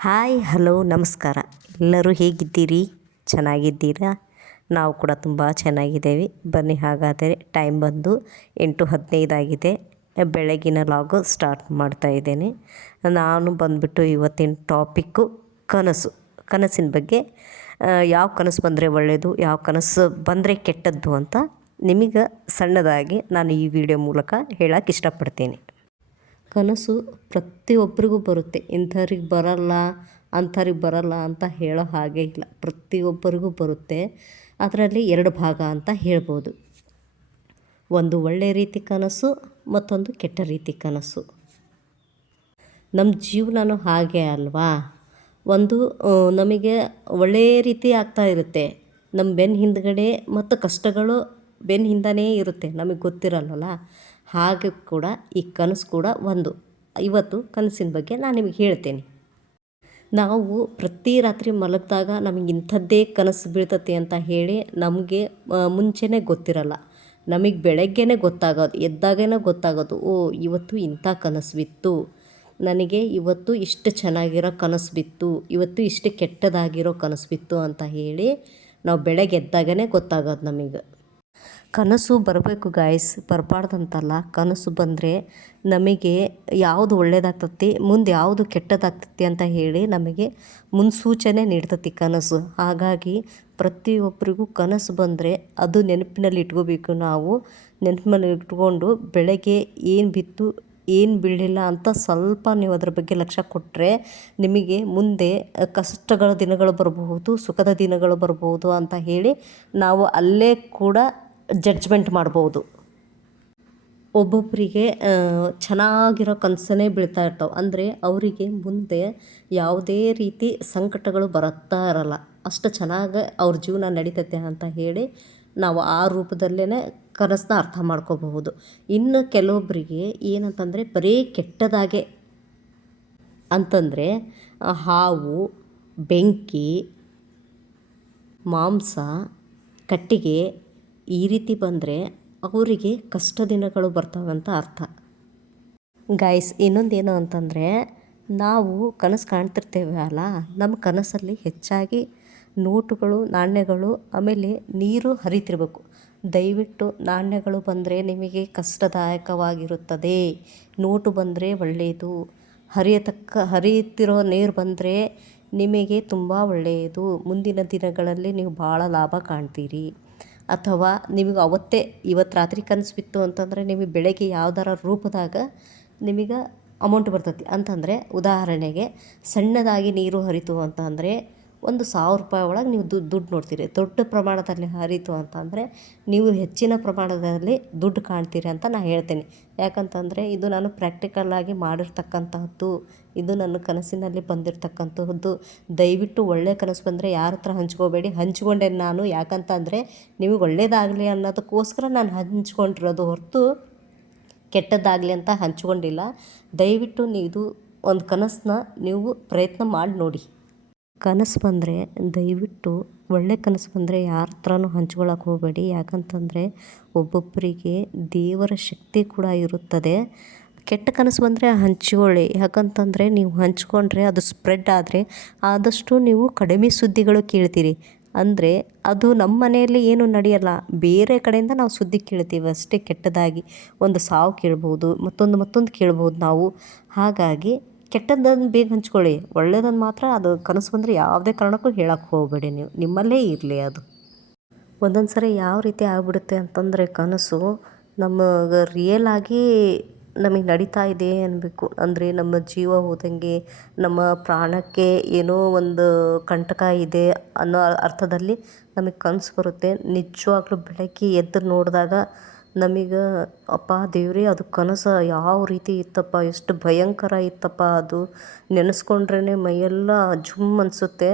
Hi hello ನಮಸ್ಕಾರ. ಎಲ್ಲರೂ ಹೇಗಿದ್ದೀರಿ? ಚೆನ್ನಾಗಿದ್ದೀರಾ? ನಾವು ಕೂಡ ತುಂಬ ಚೆನ್ನಾಗಿದ್ದೇವೆ. ಬನ್ನಿ, ಹಾಗಾದರೆ ಟೈಮ್ ಬಂದು 8:15 ಆಗಿದೆ. ಬೆಳಗಿನ ಲಾಗು ಸ್ಟಾರ್ಟ್ ಮಾಡ್ತಾ ಇದ್ದೇನೆ. ನಾನು ಬಂದುಬಿಟ್ಟು ಇವತ್ತಿನ ಟಾಪಿಕ್ಕು ಕನಸಿನ ಬಗ್ಗೆ. ಯಾವ ಕನಸು ಬಂದರೆ ಒಳ್ಳೆಯದು, ಯಾವ ಕನಸು ಬಂದರೆ ಕೆಟ್ಟದ್ದು ಅಂತ ನಿಮಗೆ ಸಣ್ಣದಾಗಿ ನಾನು ಈ ವಿಡಿಯೋ ಮೂಲಕ ಹೇಳೋಕ್ಕೆ ಇಷ್ಟಪಡ್ತೀನಿ. ಕನಸು ಪ್ರತಿಯೊಬ್ಬರಿಗೂ ಬರುತ್ತೆ. ಇಂಥವ್ರಿಗೆ ಬರಲ್ಲ, ಅಂಥವ್ರಿಗೆ ಬರಲ್ಲ ಅಂತ ಹೇಳೋ ಹಾಗೆ ಇಲ್ಲ. ಪ್ರತಿಯೊಬ್ಬರಿಗೂ ಬರುತ್ತೆ. ಅದರಲ್ಲಿ 2 ಭಾಗ ಅಂತ ಹೇಳ್ಬೋದು. ಒಂದು ಒಳ್ಳೆಯ ರೀತಿ ಕನಸು, ಮತ್ತೊಂದು ಕೆಟ್ಟ ರೀತಿ ಕನಸು. ನಮ್ಮ ಜೀವನನೂ ಹಾಗೆ ಅಲ್ವಾ? ಒಂದು ನಮಗೆ ಒಳ್ಳೆಯ ರೀತಿ ಆಗ್ತಾ ಇರುತ್ತೆ. ನಮ್ಮ ಬೆನ್ನ ಹಿಂದ್ಗಡೆ ಮತ್ತು ಕಷ್ಟಗಳು ಬೆನ್ನ ಹಿಂದನೇ ಇರುತ್ತೆ, ನಮಗೆ ಗೊತ್ತಿರಲ್ವಲ್ಲ. ಹಾಗೆ ಕೂಡ ಈ ಕನಸು ಕೂಡ ಒಂದು. ಇವತ್ತು ಕನಸಿನ ಬಗ್ಗೆ ನಾನು ನಿಮಗೆ ಹೇಳ್ತೇನೆ. ನಾವು ಪ್ರತಿ ರಾತ್ರಿ ಮಲಗಿದಾಗ ನಮಗೆ ಇಂಥದ್ದೇ ಕನಸು ಬೀಳ್ತತೆ ಅಂತ ಹೇಳಿ ನಮಗೆ ಮುಂಚೆನೇ ಗೊತ್ತಿರಲ್ಲ. ನಮಗೆ ಬೆಳಗ್ಗೆನೇ ಗೊತ್ತಾಗೋದು, ಎದ್ದಾಗೇ ಗೊತ್ತಾಗೋದು, ಓ ಇವತ್ತು ಇಂಥ ಕನಸು ಬಿತ್ತು, ನನಗೆ ಇವತ್ತು ಇಷ್ಟು ಚೆನ್ನಾಗಿರೋ ಕನಸು ಬಿತ್ತು, ಇವತ್ತು ಇಷ್ಟು ಕೆಟ್ಟದಾಗಿರೋ ಕನಸು ಬಿತ್ತು ಅಂತ ಹೇಳಿ ನಾವು ಬೆಳಗ್ಗೆ ಎದ್ದಾಗೇ ಗೊತ್ತಾಗೋದು ನಮಗೆ. ಕನಸು ಬರಬೇಕು ಗಾಯ್ಸ್, ಬರಬಾರ್ದಂತಲ್ಲ. ಕನಸು ಬಂದರೆ ನಮಗೆ ಯಾವುದು ಒಳ್ಳೆಯದಾಗ್ತತಿ, ಮುಂದೆ ಯಾವುದು ಕೆಟ್ಟದಾಗ್ತತಿ ಅಂತ ಹೇಳಿ ನಮಗೆ ಮುನ್ಸೂಚನೆ ನೀಡ್ತತಿ ಕನಸು. ಹಾಗಾಗಿ ಪ್ರತಿಯೊಬ್ಬರಿಗೂ ಕನಸು ಬಂದರೆ ಅದು ನೆನಪಿನಲ್ಲಿ ಇಟ್ಕೋಬೇಕು. ನಾವು ನೆನಪಿನಲ್ಲಿ ಇಟ್ಕೊಂಡು ಬೆಳಗ್ಗೆ ಏನು ಬಿತ್ತು, ಏನು ಬೀಳಲಿಲ್ಲ ಅಂತ ಸ್ವಲ್ಪ ನೀವು ಅದ್ರ ಬಗ್ಗೆ ಲಕ್ಷ್ಯ ಕೊಟ್ಟರೆ ನಿಮಗೆ ಮುಂದೆ ಕಷ್ಟಗಳ ದಿನಗಳು ಬರಬಹುದು, ಸುಖದ ದಿನಗಳು ಬರಬಹುದು ಅಂತ ಹೇಳಿ ನಾವು ಅಲ್ಲೇ ಕೂಡ ಜಡ್ಜ್ಮೆಂಟ್ ಮಾಡ್ಬೋದು. ಒಬ್ಬೊಬ್ಬರಿಗೆ ಚೆನ್ನಾಗಿರೋ ಕನಸನ್ನೇ ಬೀಳ್ತಾ ಇರ್ತಾವೆ. ಅಂದರೆ ಅವರಿಗೆ ಮುಂದೆ ಯಾವುದೇ ರೀತಿ ಸಂಕಟಗಳು ಬರುತ್ತಾ ಇರಲ್ಲ, ಅಷ್ಟು ಚೆನ್ನಾಗಿ ಅವ್ರ ಜೀವನ ನಡೀತೈತೆ ಅಂತ ಹೇಳಿ ನಾವು ಆ ರೂಪದಲ್ಲೇ ಕನಸನ್ನ ಅರ್ಥ ಮಾಡ್ಕೋಬಹುದು. ಇನ್ನು ಕೆಲವೊಬ್ಬರಿಗೆ ಏನಂತಂದರೆ ಬರೀ ಕೆಟ್ಟದಾಗೆ ಅಂತಂದರೆ ಹಾವು, ಬೆಂಕಿ, ಮಾಂಸ, ಕಟ್ಟಿಗೆ ಈ ರೀತಿ ಬಂದರೆ ಅವರಿಗೆ ಕಷ್ಟ ದಿನಗಳು ಬರ್ತವೆ ಅಂತ ಅರ್ಥ. ಗಾಯ್ಸ್, ಇನ್ನೊಂದೇನು ಅಂತಂದರೆ ನಾವು ಕನಸು ಕಾಣ್ತಿರ್ತೇವೆ ಅಲ್ಲ, ನಮ್ಮ ಕನಸಲ್ಲಿ ಹೆಚ್ಚಾಗಿ ನೋಟುಗಳು, ನಾಣ್ಯಗಳು, ಆಮೇಲೆ ನೀರು ಹರಿತಿರ್ಬೇಕು. ದಯವಿಟ್ಟು ನಾಣ್ಯಗಳು ಬಂದರೆ ನಿಮಗೆ ಕಷ್ಟದಾಯಕವಾಗಿರುತ್ತದೆ. ನೋಟು ಬಂದರೆ ಒಳ್ಳೆಯದು. ಹರಿಯುತ್ತಿರೋ ನೀರು ಬಂದರೆ ನಿಮಗೆ ತುಂಬ ಒಳ್ಳೆಯದು. ಮುಂದಿನ ದಿನಗಳಲ್ಲಿ ನೀವು ಭಾಳ ಲಾಭ ಕಾಣ್ತೀರಿ. ಅಥವಾ ನಿಮಗೆ ಇವತ್ತು ರಾತ್ರಿ ಕನಸು ಬಿತ್ತು ಅಂತಂದರೆ ನಿಮಗೆ ಬೆಳಗ್ಗೆ ಯಾವ್ದಾರ ರೂಪದಾಗ ನಿಮಗೆ ಅಮೌಂಟ್ ಬರ್ತೈತಿ ಅಂತಂದರೆ, ಉದಾಹರಣೆಗೆ ಸಣ್ಣದಾಗಿ ನೀರು ಹರಿತು ಅಂತ ಅಂದರೆ ಒಂದು 1000 ರೂಪಾಯಿ ಒಳಗೆ ನೀವು ದುಡ್ಡು ನೋಡ್ತೀರಿ. ದೊಡ್ಡ ಪ್ರಮಾಣದಲ್ಲಿ ಹರಿತು ಅಂತಂದರೆ ನೀವು ಹೆಚ್ಚಿನ ಪ್ರಮಾಣದಲ್ಲಿ ದುಡ್ಡು ಕಾಣ್ತೀರಿ ಅಂತ ನಾನು ಹೇಳ್ತೇನೆ. ಯಾಕಂತಂದರೆ ಇದು ನಾನು ಪ್ರಾಕ್ಟಿಕಲ್ಲಾಗಿ ಮಾಡಿರ್ತಕ್ಕಂತಹದ್ದು, ಇದು ನನ್ನ ಕನಸಿನಲ್ಲಿ ಬಂದಿರತಕ್ಕಂತಹದ್ದು. ದಯವಿಟ್ಟು ಒಳ್ಳೆಯ ಕನಸು ಬಂದರೆ ಯಾರ ಹತ್ರ ಹಂಚ್ಕೋಬೇಡಿ. ಹಂಚ್ಕೊಂಡೆ ನಾನು, ಯಾಕಂತಂದರೆ ನಿಮಗೆ ಒಳ್ಳೆಯದಾಗಲಿ ಅನ್ನೋದಕ್ಕೋಸ್ಕರ ನಾನು ಹಂಚ್ಕೊಂಡಿರೋದು ಹೊರತು ಕೆಟ್ಟದ್ದಾಗಲಿ ಅಂತ ಹಂಚ್ಕೊಂಡಿಲ್ಲ. ದಯವಿಟ್ಟು ಇದು ಒಂದು ಕನಸನ್ನ ನೀವು ಪ್ರಯತ್ನ ಮಾಡಿ ನೋಡಿ. ಕನಸು ಬಂದರೆ ದಯವಿಟ್ಟು ಒಳ್ಳೆ ಕನಸು ಬಂದರೆ ಯಾರ ಹತ್ರನೂ ಹಂಚ್ಕೊಳ್ಳೋಕೆ ಹೋಗಬೇಡಿ. ಯಾಕಂತಂದರೆ ಒಬ್ಬೊಬ್ಬರಿಗೆ ದೇವರ ಶಕ್ತಿ ಕೂಡ ಇರುತ್ತದೆ. ಕೆಟ್ಟ ಕನಸು ಬಂದರೆ ಹಂಚ್ಕೊಳ್ಳಿ. ಯಾಕಂತಂದರೆ ನೀವು ಹಂಚ್ಕೊಂಡ್ರೆ ಅದು ಸ್ಪ್ರೆಡ್ ಆದರೆ ಆದಷ್ಟು ನೀವು ಕಡಿಮೆ ಸುದ್ದಿಗಳು ಕೇಳ್ತೀರಿ. ಅಂದರೆ ಅದು ನಮ್ಮ ಮನೆಯಲ್ಲಿ ಏನು ನಡೆಯಲ್ಲ, ಬೇರೆ ಕಡೆಯಿಂದ ನಾವು ಸುದ್ದಿ ಕೇಳ್ತೀವಿ ಅಷ್ಟೇ. ಕೆಟ್ಟದಾಗಿ ಒಂದು ಸಾವು ಕೇಳ್ಬೋದು, ಮತ್ತೊಂದು ಕೇಳ್ಬೋದು ನಾವು. ಹಾಗಾಗಿ ಕೆಟ್ಟದ್ದನ್ನು ಬೇಗ ಹಂಚ್ಕೊಳ್ಳಿ. ಒಳ್ಳೆಯದನ್ನು ಮಾತ್ರ ಅದು ಕನಸು ಬಂದರೆ ಯಾವುದೇ ಕಾರಣಕ್ಕೂ ಹೇಳೋಕ್ಕೆ ಹೋಗಬೇಡಿ. ನೀವು ನಿಮ್ಮಲ್ಲೇ ಇರಲಿ ಅದು. ಒಂದೊಂದು ಸರಿ ಯಾವ ರೀತಿ ಆಗಿಬಿಡುತ್ತೆ ಅಂತಂದರೆ ಕನಸು ನಮಗೆ ರಿಯಲ್ ಆಗಿ ನಮಗೆ ನಡೀತಾ ಇದೆ ಅನ್ನಬೇಕು. ಅಂದರೆ ನಮ್ಮ ಜೀವ ಹೋದಂಗೆ, ನಮ್ಮ ಪ್ರಾಣಕ್ಕೆ ಏನೋ ಒಂದು ಕಂಟಕ ಇದೆ ಅನ್ನೋ ಅರ್ಥದಲ್ಲಿ ನಮಗೆ ಕನಸು ಬರುತ್ತೆ. ನಿಜವಾಗ್ಲೂ ಬೆಳಗ್ಗೆ ಎದ್ದು ನೋಡಿದಾಗ ನಮಗೆ ಅಪ್ಪ ದೇವರೇ, ಅದು ಕನಸು ಯಾವ ರೀತಿ ಇತ್ತಪ್ಪ, ಎಷ್ಟು ಭಯಂಕರ ಇತ್ತಪ್ಪ, ಅದು ನೆನೆಸ್ಕೊಂಡ್ರೇ ಮೈಯೆಲ್ಲ ಜುಮ್ ಅನಿಸುತ್ತೆ.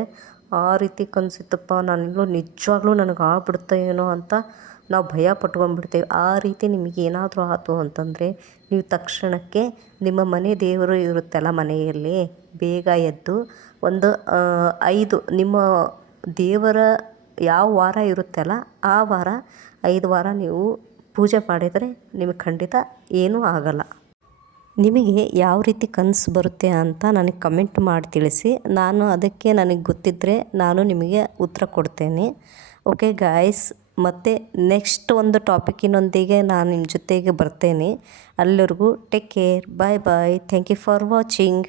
ಆ ರೀತಿ ಕನಸಿತ್ತಪ್ಪ, ನಾನೆಲ್ಲೋ ನಿಜವಾಗ್ಲೂ ನನಗೆ ಆಗ್ಬಿಡುತ್ತೆ ಏನೋ ಅಂತ ನಾವು ಭಯ ಪಟ್ಕೊಂಡ್ಬಿಡ್ತೇವೆ. ಆ ರೀತಿ ನಿಮಗೆ ಏನಾದರೂ ಆಯಿತು ಅಂತಂದರೆ ನೀವು ತಕ್ಷಣಕ್ಕೆ ನಿಮ್ಮ ಮನೆ ದೇವರು ಇರುತ್ತಲ್ಲ ಮನೆಯಲ್ಲಿ, ಬೇಗ ಎದ್ದು ಒಂದು 5 ನಿಮ್ಮ ದೇವರ ಯಾವ ವಾರ ಇರುತ್ತಲ್ಲ ಆ ವಾರ 5 ವಾರ ನೀವು ಪೂಜೆ ಮಾಡಿದರೆ ನಿಮಗೆ ಖಂಡಿತ ಏನೂ ಆಗಲ್ಲ. ನಿಮಗೆ ಯಾವ ರೀತಿ ಕನಸು ಬರುತ್ತೆ ಅಂತ ನನಗೆ ಕಮೆಂಟ್ ಮಾಡಿ ತಿಳಿಸಿ. ನಾನು ಅದಕ್ಕೆ ನನಗೆ ಗೊತ್ತಿದ್ದರೆ ನಾನು ನಿಮಗೆ ಉತ್ತರ ಕೊಡ್ತೇನೆ. ಓಕೆ ಗಾಯ್ಸ್, ಮತ್ತು ನೆಕ್ಸ್ಟ್ ಒಂದು ಟಾಪಿಕ್ಕಿನೊಂದಿಗೆ ನಾನು ನಿಮ್ಮ ಜೊತೆಗೆ ಬರ್ತೇನೆ. ಅಲ್ಲಿವರೆಗೂ take care, bye bye, thank you for watching.